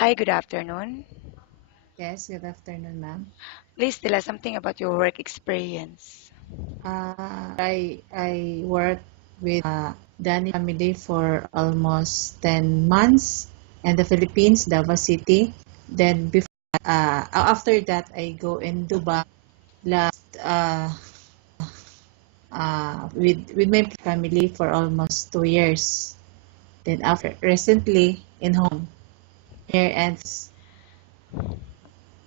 Hi, good afternoon. Yes, good afternoon, ma'am. Please tell us something about your work experience. I work with Danny family for almost 10 months in the Philippines, Davao City. Then after that, I go in Dubai last with my family for almost 2 years. Then after recently in home here and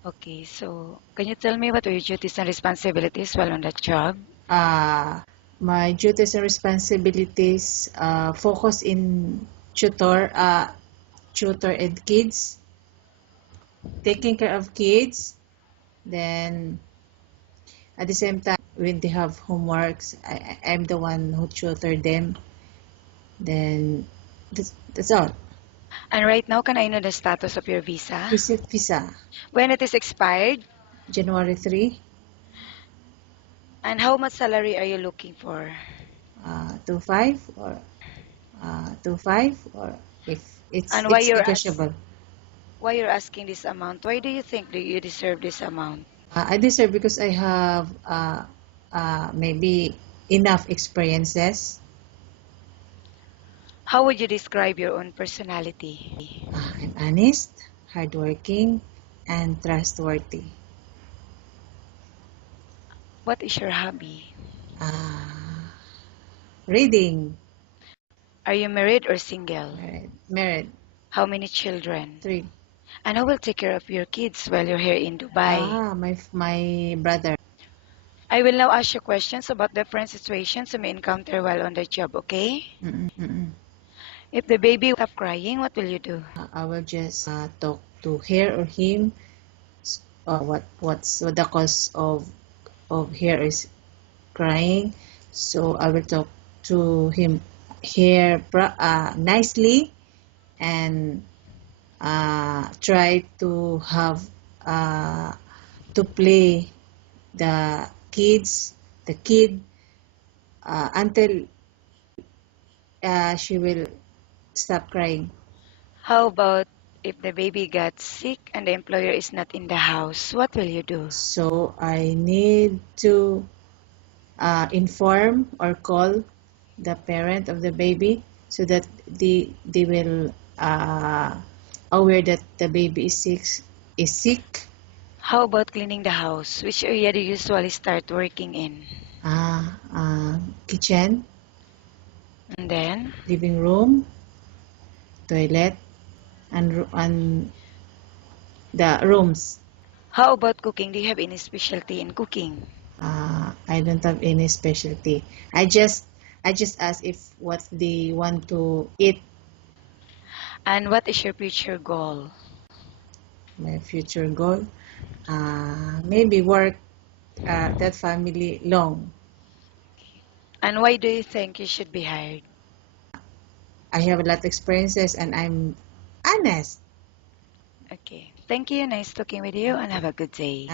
Okay, so can you tell me what are your duties and responsibilities while on that job? uh, my duties and responsibilities focus in tutor and kids, taking care of kids. Then at the same time, when they have homeworks, I'm the one who tutor them. Then that's all. And right now, can I know the status of your visa? Visit visa, When it is expired? January 3, And how much salary are you looking for? to 5 or to 5 or if And it's negotiable. why you're asking this amount? Why do you think that you deserve this amount? I deserve because I have maybe enough experiences. How would you describe your own personality? I'm honest, hardworking, and trustworthy. What is your hobby? Uh, Reading, Are you married or single? married, How many children? 3. And who will take care of your kids while you're here in Dubai? My brother. I will now ask you questions about different situations you may encounter while on the job, okay? Mm-mm, mm-mm. If the baby stop crying, what will you do? I will just talk to her or him. What's what the cause of her is crying. So I will talk to him here nicely and try to have uh, to play the kid until she will stop crying. How about if the baby got sick and the employer is not in the house, what will you do? So I need to inform or call the parent of the baby so that they will aware that the baby is sick. How about cleaning the house? Which area do you usually start working in? Kitchen, And then, living room, toilet, and the rooms. how about cooking? Do you have any specialty in cooking? I don't have any specialty. I just ask if what they want to eat. And what is your future goal? My future goal, maybe work that family long. And why do you think you should be hired? I have a lot of experiences and I'm honest. Okay. Thank you. Nice talking with you and have a good day.